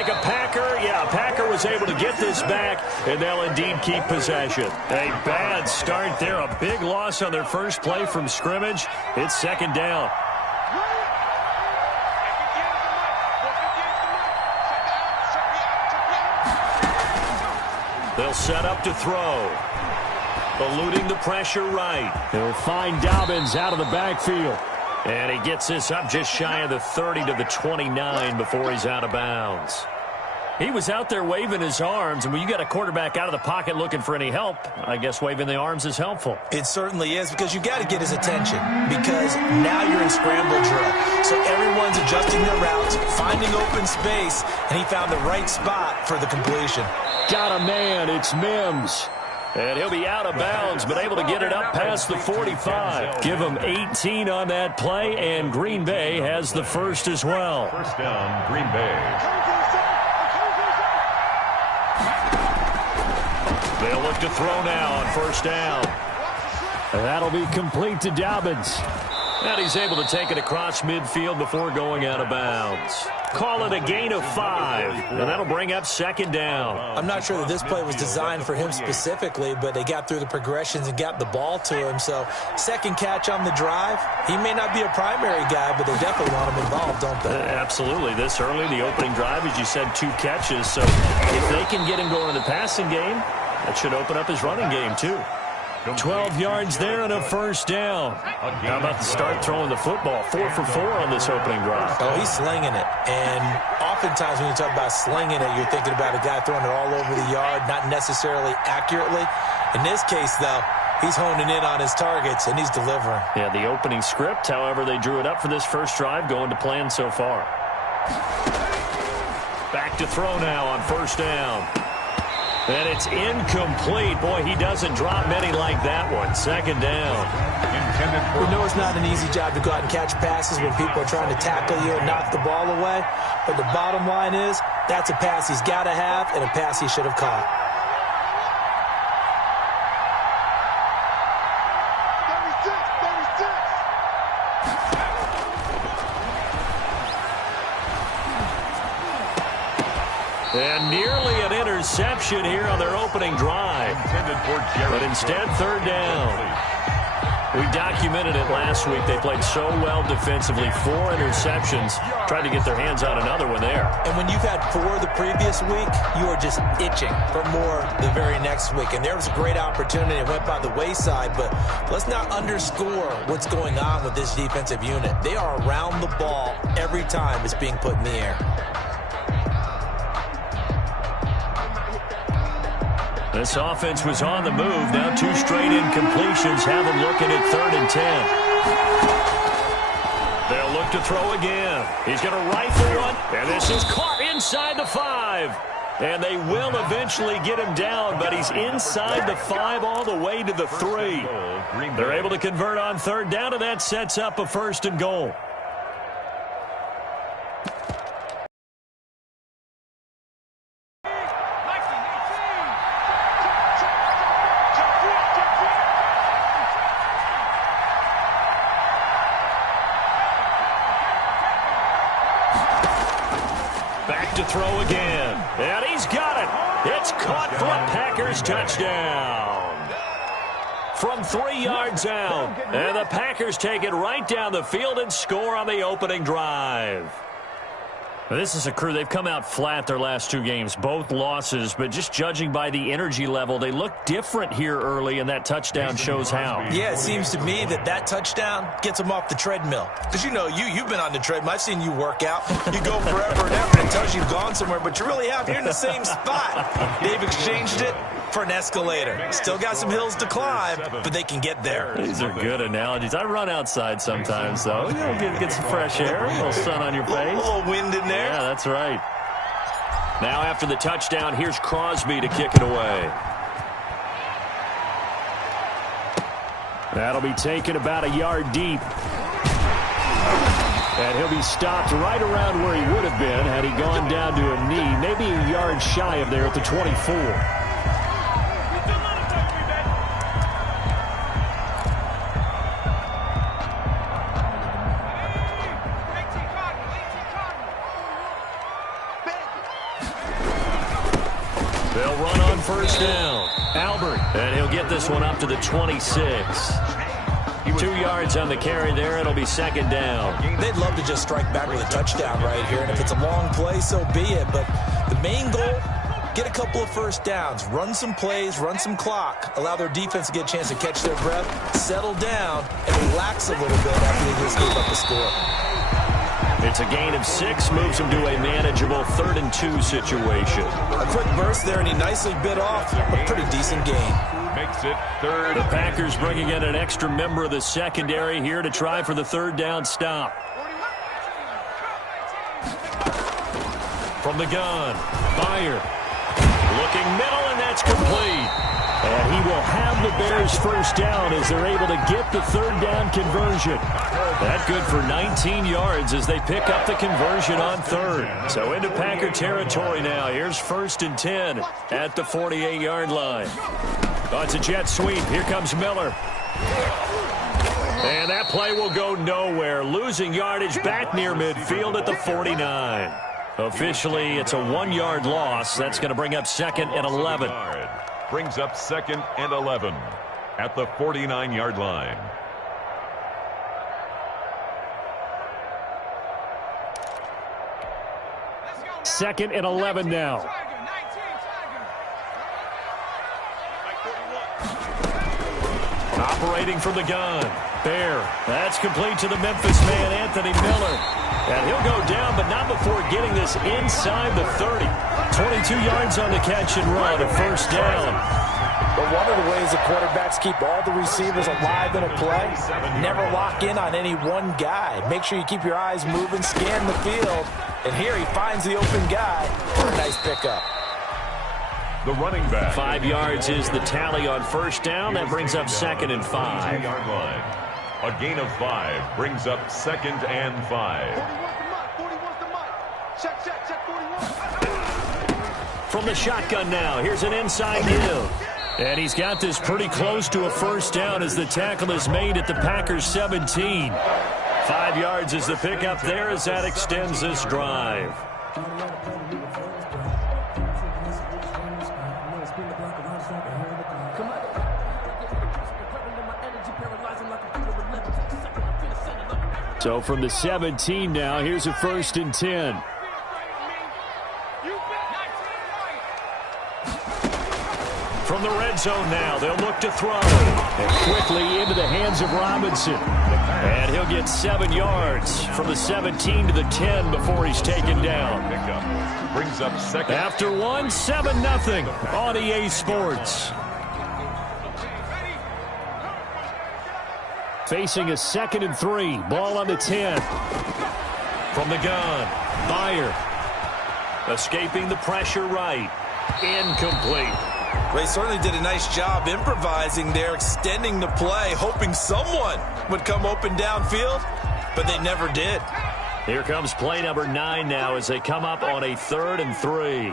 like a Packer. Yeah, Packer was able to get this back, and they'll indeed keep possession. A bad start there. A big loss on their first play from scrimmage. It's second down. They'll set up to throw. Eluding the pressure right. He'll find Dobbins out of the backfield. And he gets this up just shy of the 30 to the 29 before he's out of bounds. He was out there waving his arms, and when you got a quarterback out of the pocket looking for any help, I guess waving the arms is helpful. It certainly is, because you got to get his attention, because now you're in scramble drill. So everyone's adjusting their routes, finding open space, and he found the right spot for the completion. Got a man. It's Mims. And he'll be out of bounds, but able to get it up past the 45. Give him 18 on that play, and Green Bay has the first as well. First down, Green Bay. They'll look to throw now on first down. And that'll be complete to Dobbins. And he's able to take it across midfield before going out of bounds. Call it a gain of 5, and that'll bring up second down. I'm not sure that this play was designed for him specifically, but they got through the progressions and got the ball to him. So second catch on the drive. He may not be a primary guy, but they definitely want him involved, don't they? Absolutely. This early, the opening drive, as you said, 2 catches. So if they can get him going in the passing game, that should open up his running game too. 12 yards there and a first down. How about the start throwing the football? 4 for 4 on this opening drive. Oh, he's slinging it. And oftentimes when you talk about slinging it, you're thinking about a guy throwing it all over the yard, not necessarily accurately. In this case, though, he's honing in on his targets, and he's delivering. Yeah, the opening script, however, they drew it up for this first drive, going to plan so far. Back to throw now on first down. And it's incomplete. Boy, he doesn't drop many like that one. Second down. We know it's not an easy job to go out and catch passes when people are trying to tackle you and knock the ball away. But the bottom line is, that's a pass he's got to have and a pass he should have caught. And nearly an interception here on their opening drive. But instead, third down. We documented it last week. They played so well defensively. 4 interceptions. Tried to get their hands on another one there. And when you've had 4 the previous week, you are just itching for more the very next week. And there was a great opportunity. It went by the wayside. But let's not underscore what's going on with this defensive unit. They are around the ball every time it's being put in the air. This offense was on the move. Now 2 straight incompletions have them looking at 3rd and 10. They'll look to throw again. He's going to rifle one, and this is caught inside the 5. And they will eventually get him down, but he's inside the 5 all the way to the 3. They're able to convert on third down, and that sets up a 1st and goal. To throw again, and he's got it. It's caught for a Packers touchdown from 3 yards out, and the Packers take it right down the field and score on the opening drive. This is a crew. They've come out flat their last 2 games, both losses, but just judging by the energy level, they look different here early, and that touchdown shows how. Yeah, it seems to me that touchdown gets them off the treadmill. Because, you know, you've been on the treadmill. I've seen you work out. You go forever and ever, and it tells you you've gone somewhere, but you really have. You're in the same spot. They've exchanged it for an escalator. Still got some hills to climb, but they can get there. These are good analogies. I run outside sometimes, though. You know, get some fresh air, a little sun on your face. A little wind in there. Yeah, that's right. Now after the touchdown, here's Crosby to kick it away. That'll be taken about a yard deep. And he'll be stopped right around where he would have been had he gone down to a knee, maybe a yard shy of there at the 24. first down. Albert. And he'll get this one up to the 26. 2 yards on the carry there. It'll be second down. They'd love to just strike back with a touchdown right here. And if it's a long play, so be it. But the main goal, get a couple of first downs. Run some plays, run some clock. Allow their defense to get a chance to catch their breath, settle down, and relax a little bit after they just gave up the score. It's a gain of 6, moves them to a manageable 3rd and 2 situation. A quick burst there, and he nicely bit off a pretty decent gain. Makes it 3rd. The Packers bringing in an extra member of the secondary here to try for the 3rd down stop. From the gun, Byer. Looking middle, and that's complete. And he will have the Bears first down as they're able to get the 3rd down conversion. That good for 19 yards as they pick up the conversion on 3rd. So into Packer territory now. Here's 1st and 10 at the 48-yard line. Oh, it's a jet sweep. Here comes Miller. And that play will go nowhere. Losing yardage back near midfield at the 49. Officially, it's a 1-yard loss. That's going to bring up 2nd and 11. Brings up 2nd and 11 at the 49-yard line. Second and 11 now. Operating from the gun. Bear. That's complete to the Memphis man, Anthony Miller. And he'll go down, but not before getting this inside the 30. 22 yards on the catch and run, a first down. But one of the ways the quarterbacks keep all the receivers alive in a play, never lock in on any one guy. Make sure you keep your eyes moving, scan the field. And here he finds the open guy for a nice pickup. The running back. 5 yards is the tally on first down. That brings up 2nd and 5. A gain of 5 brings up 2nd and 5. From the shotgun now, here's an inside give. And he's got this pretty close to a first down as the tackle is made at the Packers 17. 5 yards is the pickup there as that extends this drive. So from the 17 now, here's a 1st and 10. From the red zone now, they'll look to throw. And quickly into the hands of Robinson. And he'll get 7 yards from the 17 to the 10 before he's taken down. Brings up 2nd. After 1, 7-0 on EA Sports. Facing a 2nd and 3. Ball on the 10. From the gun, Byer. Escaping the pressure right. Incomplete. They certainly did a nice job improvising there, extending the play, hoping someone would come open downfield, but they never did. Here comes play number 9 now as they come up on a 3rd and 3.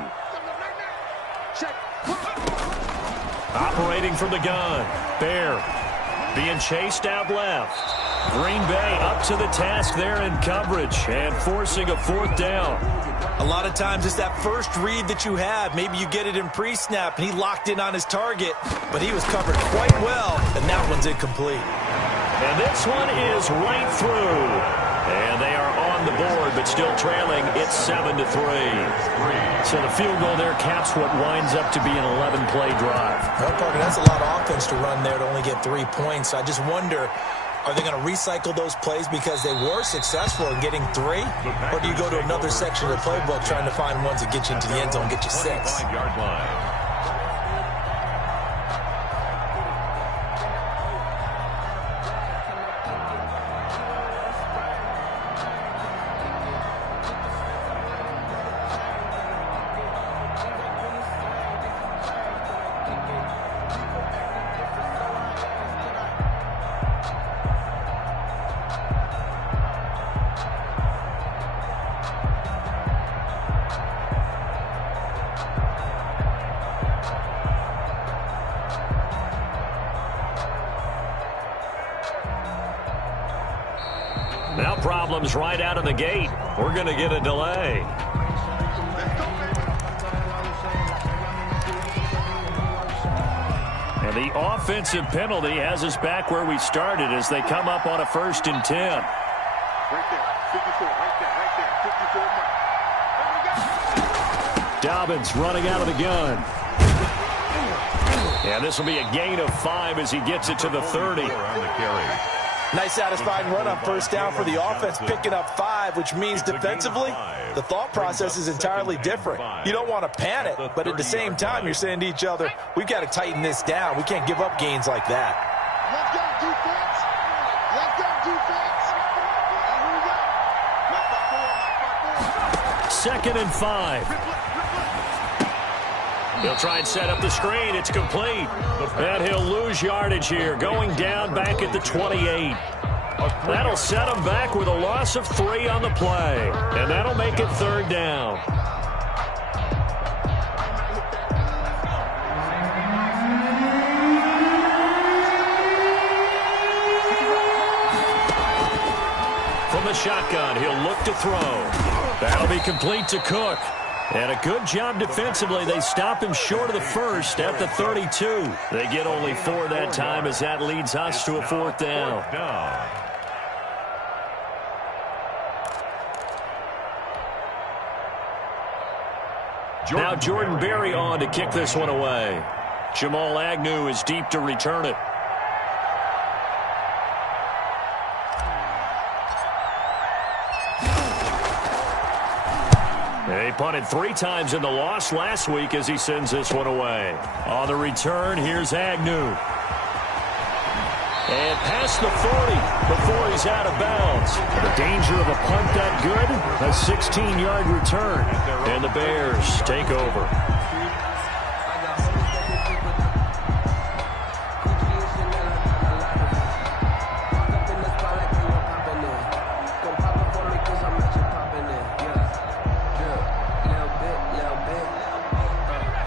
Operating from the gun, Bear. Being chased out left. Green Bay up to the task there in coverage and forcing a 4th down. A lot of times it's that first read that you have. Maybe you get it in pre-snap, and he locked in on his target, but he was covered quite well, and that one's incomplete. And this one is right through. And they are on the board, but still trailing. It's 7-3. So the field goal there caps what winds up to be an 11-play drive. Well, Parker, that's a lot of offense to run there to only get 3 points. I just wonder, are they going to recycle those plays because they were successful in getting 3? Or do you go to another section of the playbook trying to find ones that get you into the end zone, get you 6? 25-yard line. Now problems right out of the gate. We're going to get a delay. The offensive penalty has us back where we started as they come up on a 1st and 10. Right there, 54, right there, 54. Dobbins running out of the gun. And this will be a gain of 5 as he gets it to the 30. Nice satisfying run on 1st down for the offense, picking up 5, which means defensively, the thought process is entirely different. You don't want to panic, but at the same time, you're saying to each other, we've got to tighten this down. We can't give up gains like that. Let's go, defense. Let's go, defense. Here we go. 2nd and 5. He'll try and set up the screen. It's complete. And he'll lose yardage here, going down back at the 28. That'll set him back with a loss of 3 on the play. And that'll make it 3rd down. From the shotgun, he'll look to throw. That'll be complete to Cook. And a good job defensively. They stop him short of the 1st at the 32. They get only 4 that time as that leads us to a 4th down. Now Jordan Berry on to kick this one away. Jamal Agnew is deep to return it. They punted 3 times in the loss last week as he sends this one away. On the return, here's Agnew. And past the 40 before he's out of bounds. The danger of a punt that good, a 16-yard return. And the Bears take over.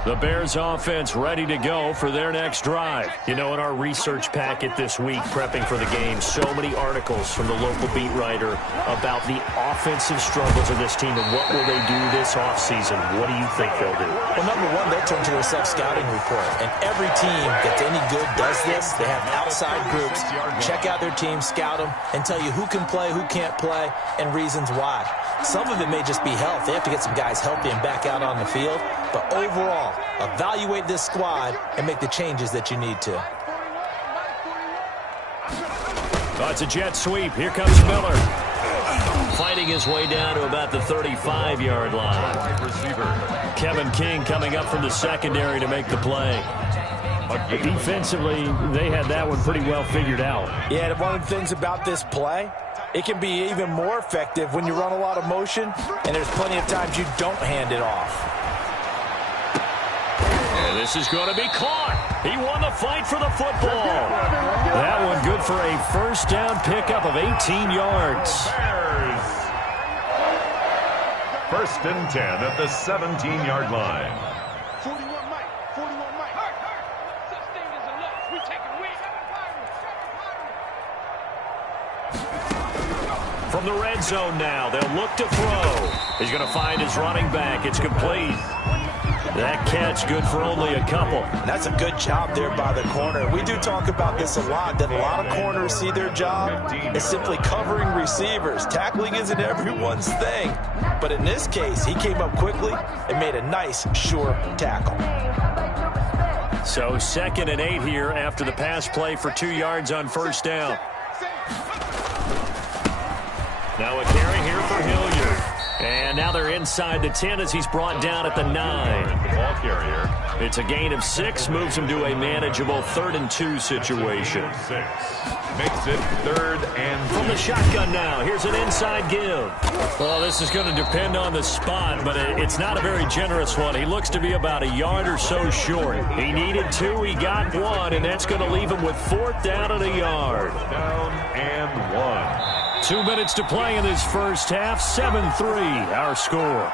The Bears offense ready to go for their next drive. You know, in our research packet this week, prepping for the game, so many articles from the local beat writer about the offensive struggles of this team and what will they do this offseason. What do you think they'll do? Well, number one, they turn to their self-scouting report. And every team that's any good does this. They have outside groups, check out their team, scout them, and tell you who can play, who can't play, and reasons why. Some of it may just be health. They have to get some guys healthy and back out on the field. But overall, evaluate this squad and make the changes that you need to. Oh, it's a jet sweep. Here comes Miller. Fighting his way down to about the 35-yard line. Kevin King coming up from the secondary to make the play. Defensively, they had that one pretty well figured out. Yeah, one of the things about this play, it can be even more effective when you run a lot of motion, and there's plenty of times you don't hand it off. And this is going to be caught. He won the fight for the football. That one good for a 1st down pickup of 18 yards. 1st and 10 at the 17-yard line. 41 Mike. 41 Mike. Sustained is enough. We take a win. From the red zone now, they'll look to throw. He's going to find his running back. It's complete. That catch good for only a couple. That's a good job there by the corner. We do talk about this a lot, that a lot of corners see their job as simply covering receivers. Tackling isn't everyone's thing. But in this case, he came up quickly and made a nice, sure tackle. So 2nd and 8 here after the pass play for 2 yards on 1st down. Now a carry here for Hilliard. And now they're inside the 10 as he's brought down at the 9. Ball carrier. It's a gain of 6, moves him to a manageable 3rd and 2 situation. 6 makes it 3rd and 2. From the shotgun now, here's an inside give. Well, this is going to depend on the spot, but it's not a very generous one. He looks to be about a yard or so short. He needed 2, he got 1, and that's going to leave him with 4th down and a yard. Down and 1. 2 minutes to play in this first half. 7-3, our score.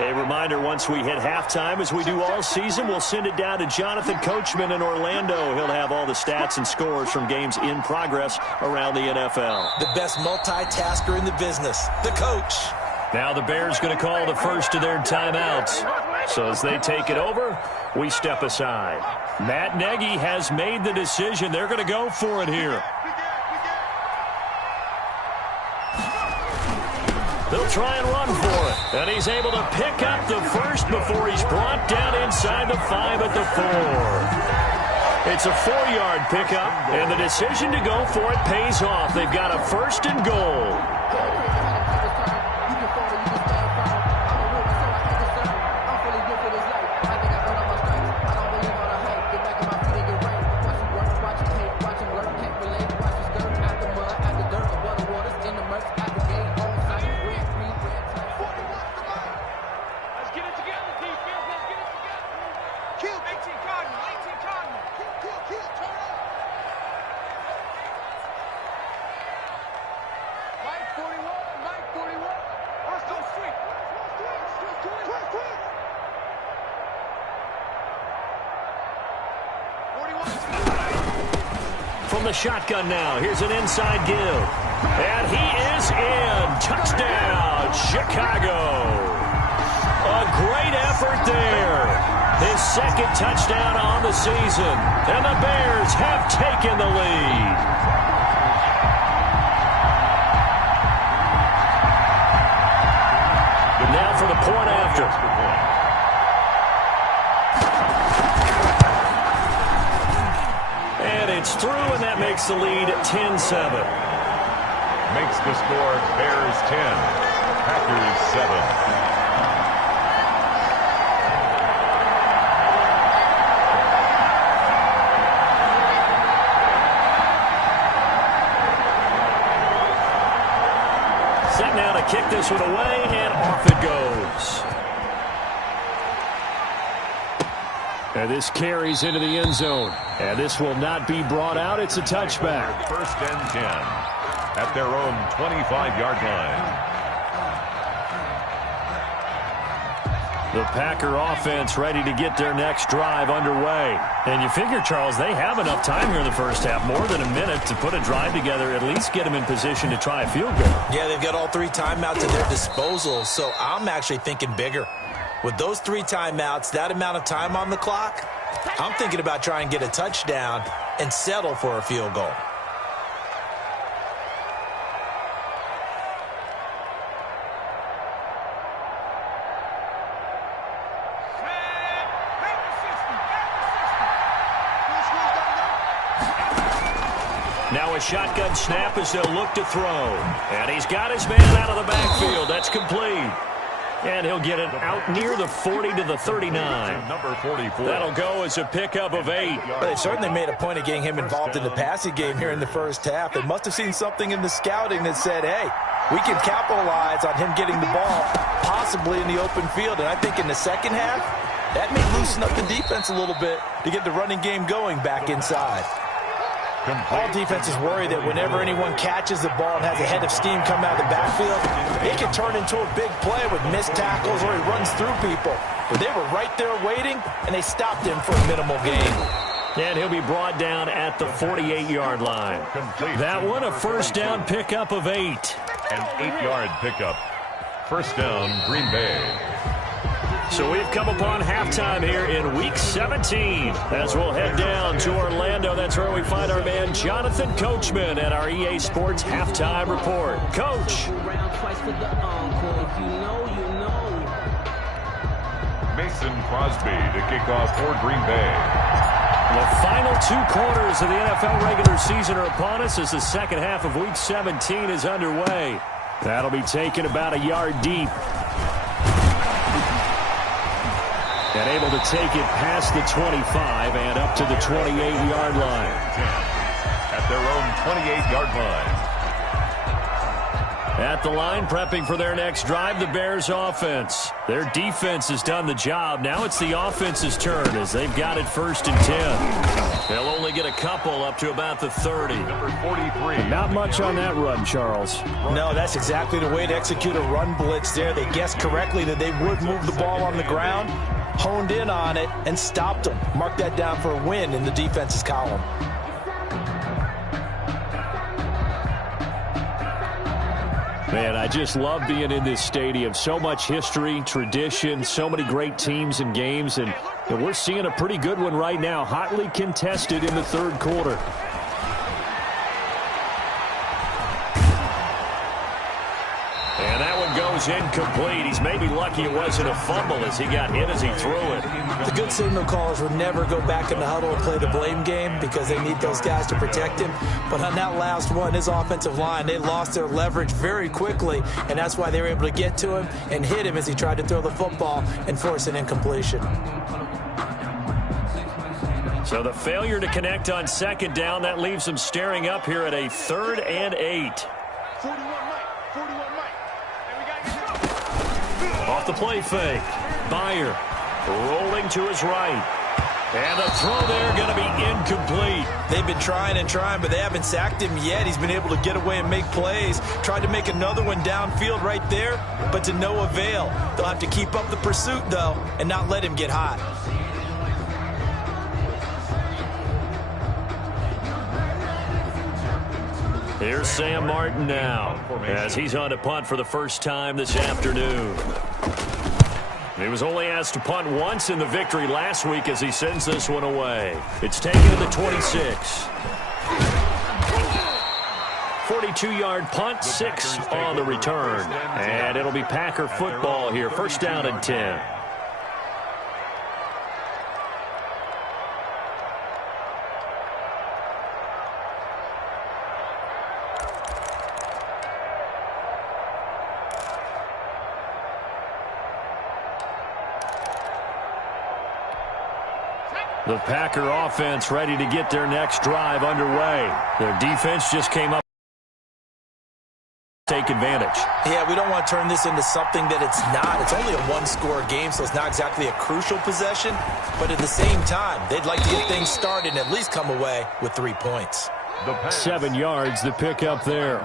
A reminder, once we hit halftime, as we do all season, we'll send it down to Jonathan Coachman in Orlando. He'll have all the stats and scores from games in progress around the NFL. The best multitasker in the business, the coach. Now the Bears going to call the first of their timeouts. So as they take it over, we step aside. Matt Nagy has made the decision. They're going to go for it here. They'll try and run for it. And he's able to pick up the first before he's brought down inside the 5 at the 4. It's a 4-yard pickup, and the decision to go for it pays off. They've got a 1st and goal. From the shotgun now, here's an inside give. And he is in. Touchdown, Chicago. A great effort there. His 2nd touchdown on the season. And the Bears have taken the lead. Now for the point after. It's through, and that makes the lead 10-7. Makes the score Bears 10, Packers 7. Set now to kick this one away, and off it goes. And this carries into the end zone. And this will not be brought out. It's a touchback. 1st and 10 at their own 25-yard line. The Packer offense ready to get their next drive underway. And you figure, Charles, they have enough time here in the first half, more than a minute, to put a drive together, at least get them in position to try a field goal. Yeah, they've got all 3 timeouts at their disposal, so I'm actually thinking bigger. With those 3 timeouts, that amount of time on the clock, I'm thinking about trying to get a touchdown and settle for a field goal. Now a shotgun snap as they'll look to throw. And he's got his man out of the backfield. That's complete. And he'll get it out near the 40 to the 39. Number 44. That'll go as a pickup of 8. Well, they certainly made a point of getting him involved in the passing game here in the first half. They must have seen something in the scouting that said, hey, we can capitalize on him getting the ball possibly in the open field. And I think in the second half, that may loosen up the defense a little bit to get the running game going back inside. All defenses worry that whenever anyone catches the ball and has a head of steam come out of the backfield, it can turn into a big play with missed tackles or he runs through people. But they were right there waiting, and they stopped him for a minimal gain. And he'll be brought down at the 48-yard line. That one, a first down pickup of 8. An 8-yard pickup. First down, Green Bay. So we've come upon halftime here in Week 17. As we'll head down to Orlando, that's where we find our man Jonathan Coachman at our EA Sports Halftime Report. Coach. Mason Crosby to kick off for Green Bay. The final 2 quarters of the NFL regular season are upon us as the second half of Week 17 is underway. That'll be taken about a yard deep. And able to take it past the 25 and up to the 28-yard line. At their own 28-yard line. At the line, prepping for their next drive, the Bears offense. Their defense has done the job. Now it's the offense's turn as they've got it 1st and 10. They'll only get a couple up to about the 30. Number 43. Not much on that run, Charles. No, that's exactly the way to execute a run blitz there. They guessed correctly that they would move the ball on the ground, honed in on it, and stopped them. Mark that down for a win in the defense's column. Man, I just love being in this stadium. So much history, tradition, so many great teams and games, and we're seeing a pretty good one right now, hotly contested in the 3rd quarter. And that one goes incomplete. He's maybe lucky it wasn't a fumble as he got hit as he threw it. The good signal callers would never go back in the huddle and play the blame game because they need those guys to protect him. But on that last one, his offensive line, they lost their leverage very quickly, and that's why they were able to get to him and hit him as he tried to throw the football and force an incompletion. So the failure to connect on 2nd down, that leaves them staring up here at a 3rd and 8. 41 Mike. 41 Mike. Off the play fake. Byer rolling to his right. And the throw there going to be incomplete. They've been trying and trying, but they haven't sacked him yet. He's been able to get away and make plays. Tried to make another one downfield right there, but to no avail. They'll have to keep up the pursuit, though, and not let him get hot. Here's Sam Martin now as he's on to punt for the first time this afternoon. He was only asked to punt once in the victory last week as he sends this one away. It's taken to the 26. 42-yard punt, 6 on the return. And it'll be Packer football here, 1st down and 10. The Packer offense ready to get their next drive underway. Their defense just came up to take advantage. Yeah, we don't want to turn this into something that it's not. It's only a one-score game, so it's not exactly a crucial possession. But at the same time, they'd like to get things started and at least come away with 3 points. 7 yards, the pickup there.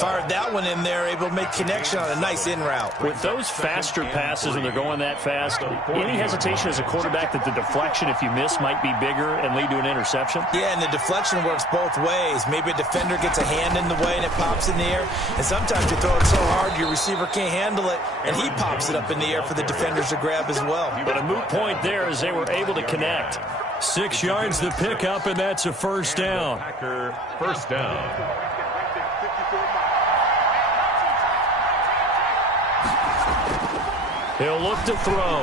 Fired that one in there, able to make connection on a nice in route. With those faster passes and they're going that fast, any hesitation as a quarterback that the deflection, if you miss, might be bigger and lead to an interception? Yeah, and the deflection works both ways. Maybe a defender gets a hand in the way and it pops in the air. And sometimes you throw it so hard your receiver can't handle it, and he pops it up in the air for the defenders to grab as well. But a moot point there as they were able to connect. 6 yards the pickup, and that's a 1st down. Packer 1st down. He'll look to throw.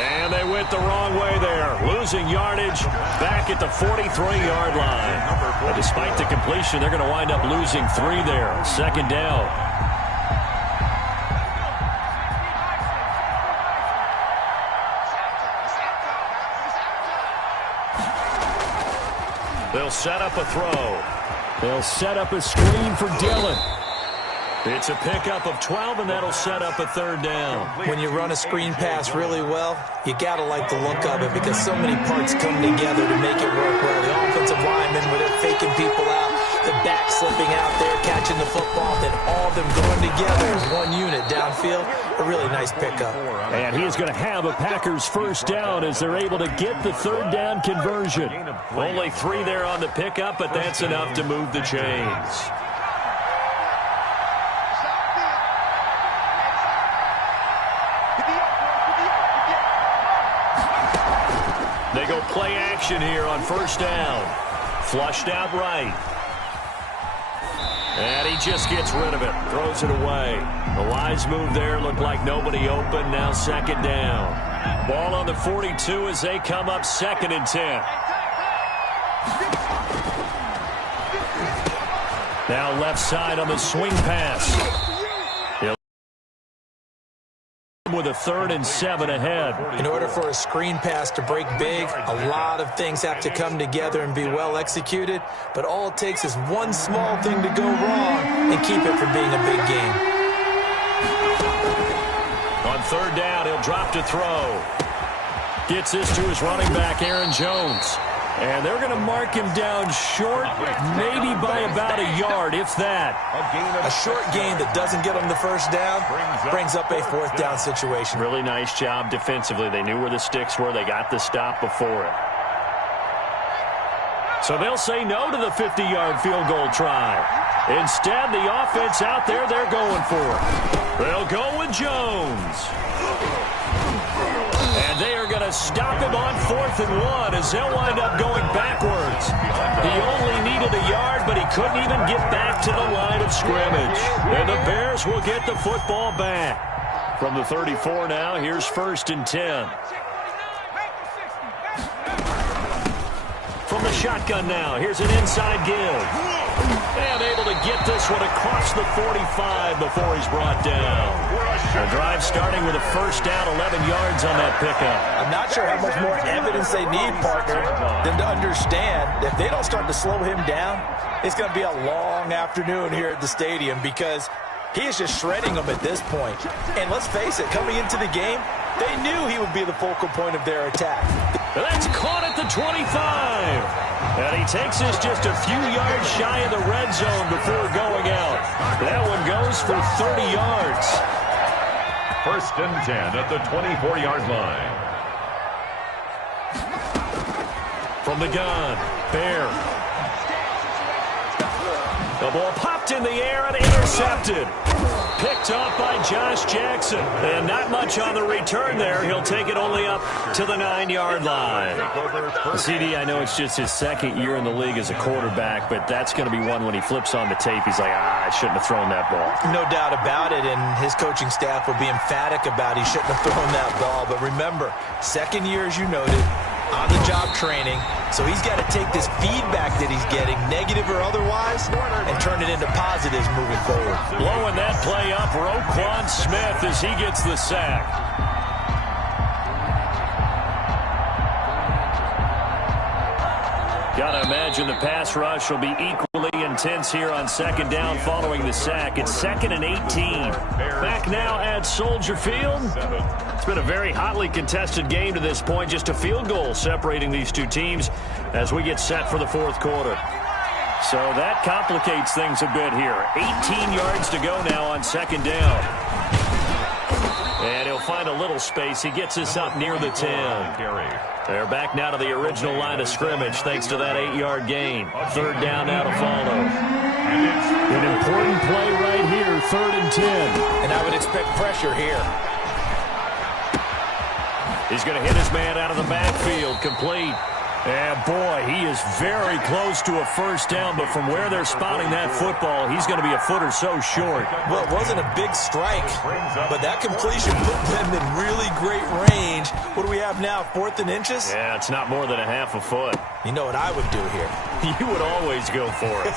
And they went the wrong way there. Losing yardage back at the 43-yard line. But despite the completion, they're going to wind up losing 3 there. 2nd down. They'll set up a throw. They'll set up a screen for Dillon. It's a pickup of 12, and that'll set up a 3rd down. When you run a screen pass really well, you got to like the look of it because so many parts come together to make it work well. The offensive linemen, where they're faking people out, the back slipping out there, catching the football, then all of them going together as one unit downfield. A really nice pickup. And he is going to have a Packers 1st down as they're able to get the 3rd down conversion. Only 3 there on the pickup, but that's enough to move the chains. They go play action here on 1st down. Flushed out right. And he just gets rid of it. Throws it away. The lines move there. Looked like nobody open. Now 2nd down. Ball on the 42 as they come up 2nd and 10. Now left side on the swing pass. with a 3rd and 7 ahead. In order for a screen pass to break big, a lot of things have to come together and be well executed, but all it takes is one small thing to go wrong and keep it from being a big game. On 3rd down, he'll drop to throw. Gets this to his running back, Aaron Jones. And they're going to mark him down short, maybe by about a yard, if that. A short gain that doesn't get him the first down brings up a 4th down situation. Really nice job defensively. They knew where the sticks were. They got the stop before it. So they'll say no to the 50-yard field goal try. Instead, the offense out there, they're going for it. They'll go with Jones. And they are going to stop him on 4th and 1 as they'll wind up going backwards. He only needed a yard, but he couldn't even get back to the line of scrimmage. And the Bears will get the football back. From the 34 now, here's 1st and 10. From the shotgun now, here's an inside give. And able to get this one across the 45 before he's brought down. The drive starting with a 1st down, 11 yards on that pickup. I'm not sure how much more evidence they need, partner, than to understand if they don't start to slow him down, it's going to be a long afternoon here at the stadium because he is just shredding them at this point. And let's face it, coming into the game, they knew he would be the focal point of their attack. That's caught at the 25. And he takes this just a few yards shy of the red zone before going out. That one goes for 30 yards. 1st and 10 at the 24-yard line. From the gun, Bear. The ball popped in the air and intercepted. Picked off by Josh Jackson. And not much on the return there. He'll take it only up to the 9-yard line. CD, I know it's just his 2nd year in the league as a quarterback, but that's going to be one when he flips on the tape. He's like, I shouldn't have thrown that ball. No doubt about it, and his coaching staff will be emphatic about he shouldn't have thrown that ball. But remember, 2nd year, as you noted, on-the-job training. So he's got to take this feedback that he's getting, negative or otherwise, and turn it into positives moving forward. Blowing that play up, Roquan Smith as he gets the sack. Gotta imagine the pass rush will be equally intense here on 2nd down following the sack. It's 2nd and 18. Back now at Soldier Field. It's been a very hotly contested game to this point. Just a field goal separating these two teams as we get set for the 4th quarter. So that complicates things a bit here. 18 yards to go now on 2nd down. And he'll find a little space. He gets us up near the 10. They're back now to the original line of scrimmage thanks to that 8-yard gain. 3rd down now to follow. An important play right here, 3rd and 10. And I would expect pressure here. He's going to hit his man out of the backfield, complete. And, boy, he is very close to a 1st down, but from where they're spotting that football, he's going to be a foot or so short. Well, it wasn't a big strike, but that completion put them in really great range. What do we have now, 4th and inches? Yeah, it's not more than a half a foot. You know what I would do here? You would always go for it.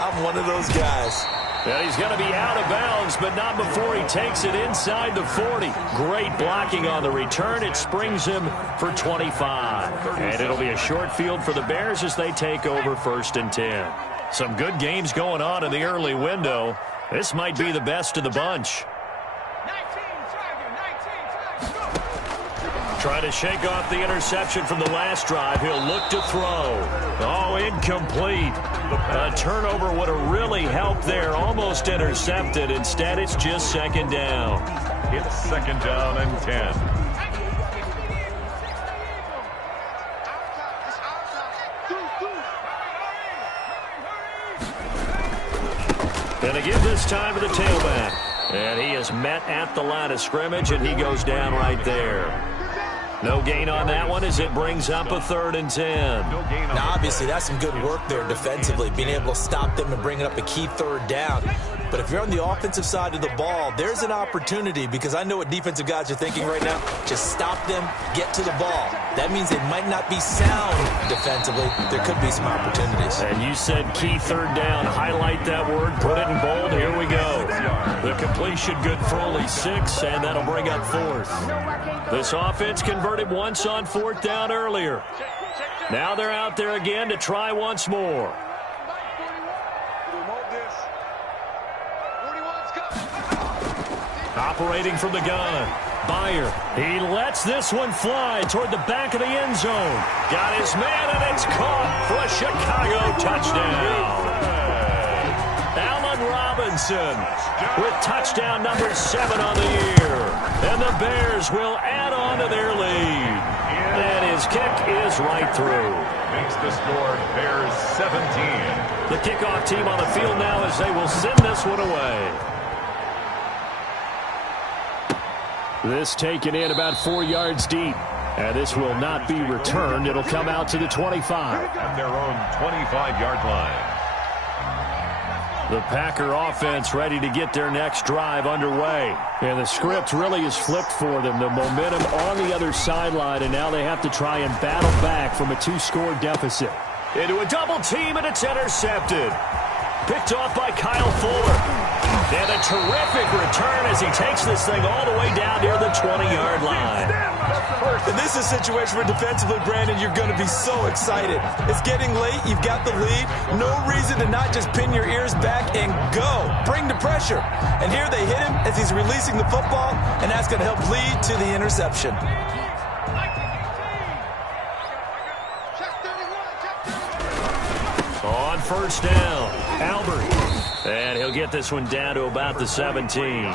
I'm one of those guys. And he's going to be out of bounds, but not before he takes it inside the 40. Great blocking on the return. It springs him for 25. And it'll be a short field for the Bears as they take over 1st and 10. Some good games going on in the early window. This might be the best of the bunch. Trying to shake off the interception from the last drive. He'll look to throw. Oh, incomplete. A turnover would have really helped there. Almost intercepted. Instead, it's just 2nd down. It's 2nd down and 10. And they give this time to the tailback. And he is met at the line of scrimmage, and he goes down right there. No gain on that one as it brings up a 3rd and 10. Now, obviously, that's some good work there defensively, being able to stop them and bring it up a key 3rd down. But if you're on the offensive side of the ball, there's an opportunity, because I know what defensive guys are thinking right now. Just stop them, get to the ball. That means they might not be sound defensively. There could be some opportunities. And you said key third down. Highlight that word, put it in bold. Here we go. The completion good for only 6, and that'll bring up 4th. This offense converted once on 4th down earlier. Now they're out there again to try once more. Operating from the gun. Byer. He lets this one fly toward the back of the end zone. Got his man, and it's caught for a Chicago touchdown. Allen Robinson with touchdown number 7 on the year. And the Bears will add on to their lead. And his kick is right through. Makes the score Bears 17. The kickoff team on the field now as they will send this one away. This taken in about 4 yards deep. And this will not be returned. It'll come out to the 25. At their own 25-yard line. The Packer offense ready to get their next drive underway. And the script really is flipped for them. The momentum on the other sideline, and now they have to try and battle back from a 2-score deficit. Into a double team, and it's intercepted. Picked off by Kyle Fuller. And a terrific return as he takes this thing all the way down near the 20-yard line. And this is a situation where defensively, Brandon, you're going to be so excited. It's getting late. You've got the lead. No reason to not just pin your ears back and go. Bring the pressure. And here they hit him as he's releasing the football, and that's going to help lead to the interception. On first down, Albert. And he'll get this one down to about the 17.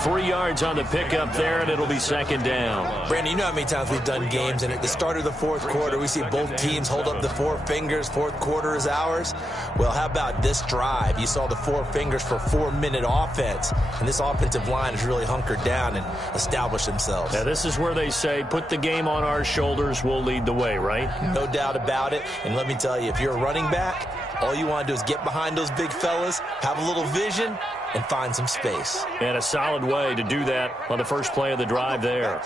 3 yards on the pickup there, and it'll be 2nd down. Brandon, you know how many times we've done games, and at the start of the 4th quarter, we see both teams hold up the 4 fingers. 4th quarter is ours. Well, how about this drive? You saw the 4 fingers for 4-minute offense, and this offensive line has really hunkered down and established themselves. Now, this is where they say, put the game on our shoulders, we'll lead the way, right? No doubt about it. And let me tell you, if you're a running back, all you want to do is get behind those big fellas, have a little vision, and find some space. And a solid way to do that on the first play of the drive there.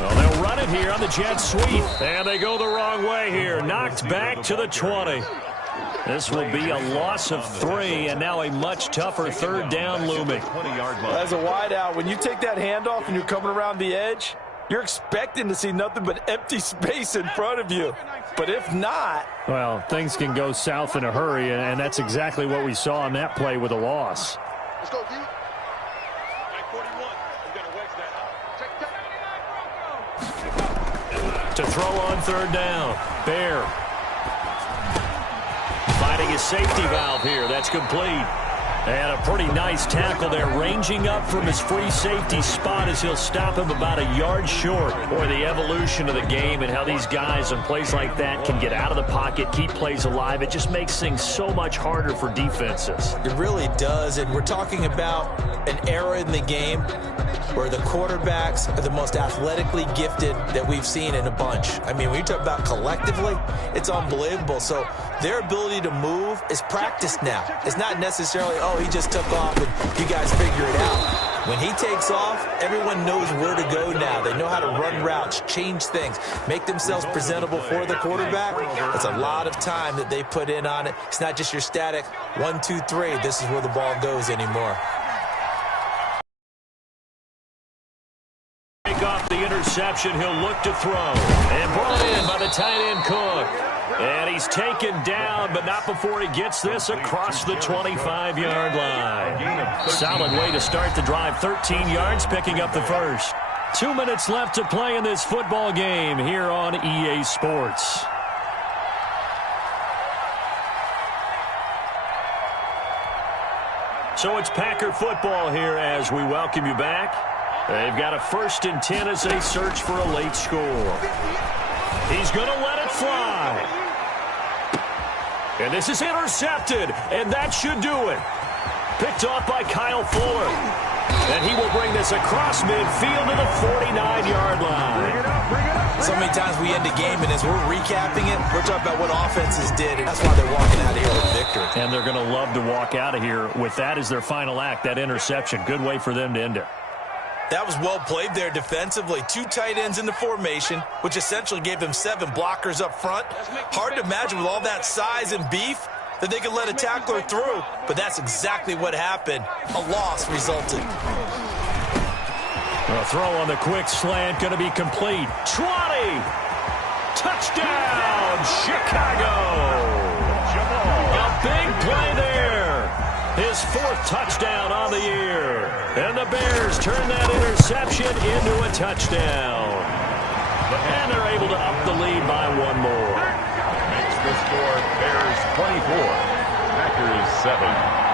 Well, they'll run it here on the jet sweep. And they go the wrong way here. Knocked back to the 20. This will be a loss of 3, and now a much tougher 3rd down looming. As a wideout, when you take that handoff and you're coming around the edge, you're expecting to see nothing but empty space in front of you. But if not... Well, things can go south in a hurry, and that's exactly what we saw on that play with a loss. Let's go, dude. 41. To throw on 3rd down. Bear. Finding his safety valve here. That's complete. And a pretty nice tackle there, ranging up from his free safety spot as he'll stop him about a yard short. Or the evolution of the game and how these guys on plays like that can get out of the pocket, keep plays alive. It just makes things so much harder for defenses. It really does, and we're talking about an era in the game where the quarterbacks are the most athletically gifted that we've seen in a bunch. I mean, when you talk about collectively, it's unbelievable. So their ability to move is practiced now. It's not necessarily, oh, he just took off and you guys figure it out. When he takes off, everyone knows where to go now. They know how to run routes, change things, make themselves presentable for the quarterback. It's a lot of time that they put in on it. It's not just your static 1, 2, 3. This is where the ball goes anymore. Off the interception, he'll look to throw. And brought in by the tight end Cook. And he's taken down, but not before he gets this across the 25-yard line. Solid way to start the drive. 13 yards, picking up the first. 2 minutes left to play in this football game here on EA Sports. So it's Packer football here as we welcome you back. They've got a 1st and 10 as they search for a late score. He's going to let it fly. And this is intercepted, and that should do it. Picked off by Kyle Fuller. And he will bring this across midfield to the 49-yard line. So many times we end a game, and as we're recapping it, we're talking about what offenses did, and that's why they're walking out of here with victory. And they're going to love to walk out of here with that as their final act, that interception. Good way for them to end it. That was well played there defensively. 2 tight ends in the formation, which essentially gave them 7 blockers up front. Hard to imagine with all that size and beef that they could let a tackler through, but that's exactly what happened. A loss resulted. A throw on the quick slant, going to be complete. 20! Touchdown, Chicago! A big play there. His 4th touchdown on the year. And the Bears turn that interception into a touchdown. And they're able to up the lead by 1 more. Makes the score Bears 24, Packers 7.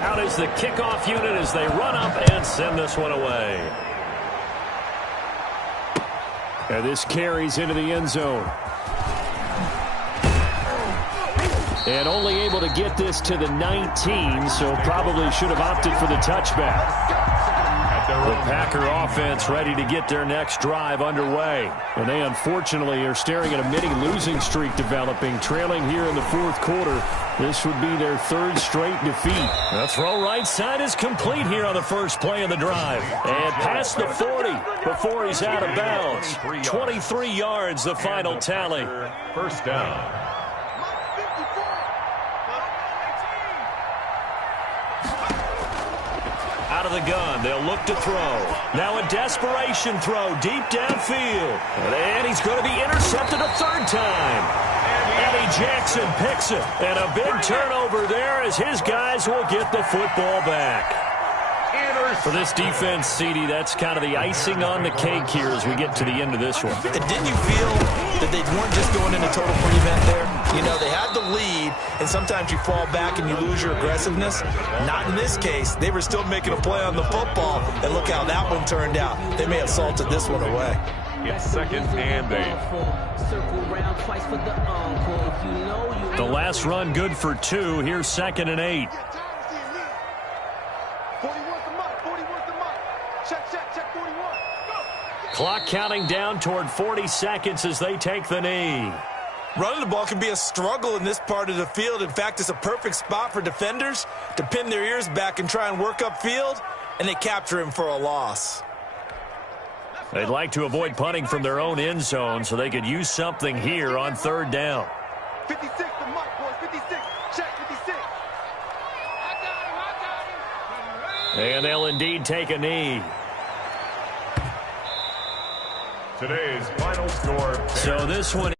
Out is the kickoff unit as they run up and send this one away. And this carries into the end zone. And only able to get this to the 19, so probably should have opted for the touchback. The Packer offense ready to get their next drive underway. And they unfortunately are staring at a mini losing streak developing, trailing here in the 4th quarter. This would be their 3rd straight defeat. The throw right side is complete here on the first play of the drive. And past the 40 before he's out of bounds. 23 yards, the final tally. First down. Out of the gun, they'll look to throw. Now a desperation throw deep downfield. And he's going to be intercepted a 3rd time. Eddie Jackson picks it. And a big turnover there as his guys will get the football back. For this defense, CD, that's kind of the icing on the cake here as we get to the end of this one. And didn't you feel that they weren't just going into total prevent there? You know, they had the lead, and sometimes you fall back and you lose your aggressiveness. Not in this case. They were still making a play on the football, and look how that one turned out. They may have salted this one away. It's 2nd and 8. The last run good for 2. Here's 2nd and 8. Clock counting down toward 40 seconds as they take the knee. Running the ball can be a struggle in this part of the field. In fact, it's a perfect spot for defenders to pin their ears back and try and work upfield, and they capture him for a loss. They'd like to avoid punting from their own end zone so they could use something here on 3rd down. 56, the mic, boys. 56. Check 56. And they'll indeed take a knee. Today's final score. So this one